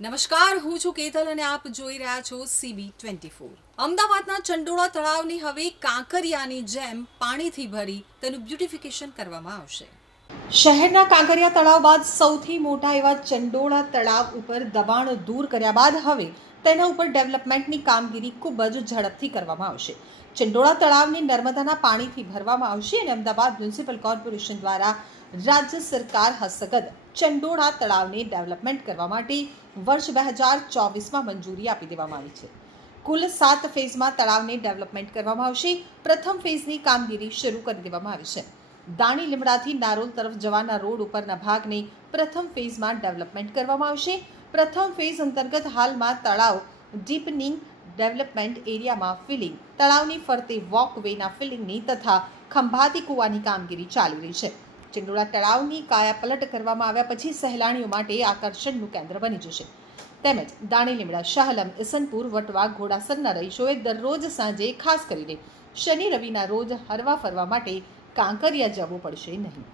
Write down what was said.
નમસ્કાર, હું છું કેતલ અને આપ જોઈ રહ્યા છો CB24। અમદાવાદના ચંડોળા તળાવની હવે કાંકરિયાની જેમ પાણીથી ભરી તેનું બ્યુટિફિકેશન કરવામાં આવશે। શહેરના કાંકરિયા તળાવ બાદ સૌથી મોટા એવા ચંડોળા તળાવ ઉપર દબાણ દૂર કર્યા બાદ હવે તેના ઉપર ડેવલપમેન્ટની કામગીરી ખૂબ જ ઝડપથી કરવામાં આવશે। ચંડોળા તળાવને નર્મદાના પાણીથી ભરવામાં આવશે અને અમદાવાદ મ્યુનિસિપલ કોર્પોરેશન દ્વારા રાજ્ય સરકાર હસ્તગત ચંડોળા તળાવને ડેવલપમેન્ટ કરવા માટે વર્ષ 2024માં મંજૂરી આપી દેવામાં આવી છે। કુલ 7 ફેઝમાં તળાવને ડેવલપમેન્ટ કરવામાં આવશે। પ્રથમ ફેઝની કામગીરી શરૂ કરી દેવામાં આવી છે। દાણી લીમડાથી નારોલ તરફ જવાના રોડ ઉપરના ભાગને પ્રથમ ફેઝમાં ડેવલપમેન્ટ કરવામાં આવશે। પ્રથમ ફેઝ અંતર્ગત હાલમાં તળાવ ડીપનિંગ ડેવલપમેન્ટ એરિયામાં ફિલિંગ, તળાવની ફરતે વોકવેના ફિલિંગની તથા ખંભાતી કૂવાની કામગીરી ચાલી રહી છે। ચંડોળા તળાવની કાયાપલટ કરવામાં આવ્યા પછી સહેલાણીઓ માટે આકર્ષણનું કેન્દ્ર બની જશે। તેમજ દાણી લીમડા, શાહલમ, ઇસનપુર, વટવા, ઘોડાસરના રહીશોએ દરરોજ સાંજે ખાસ કરીને શનિ રવિના રોજ હરવા ફરવા માટે કાંકરિયા જવું પડશે નહીં।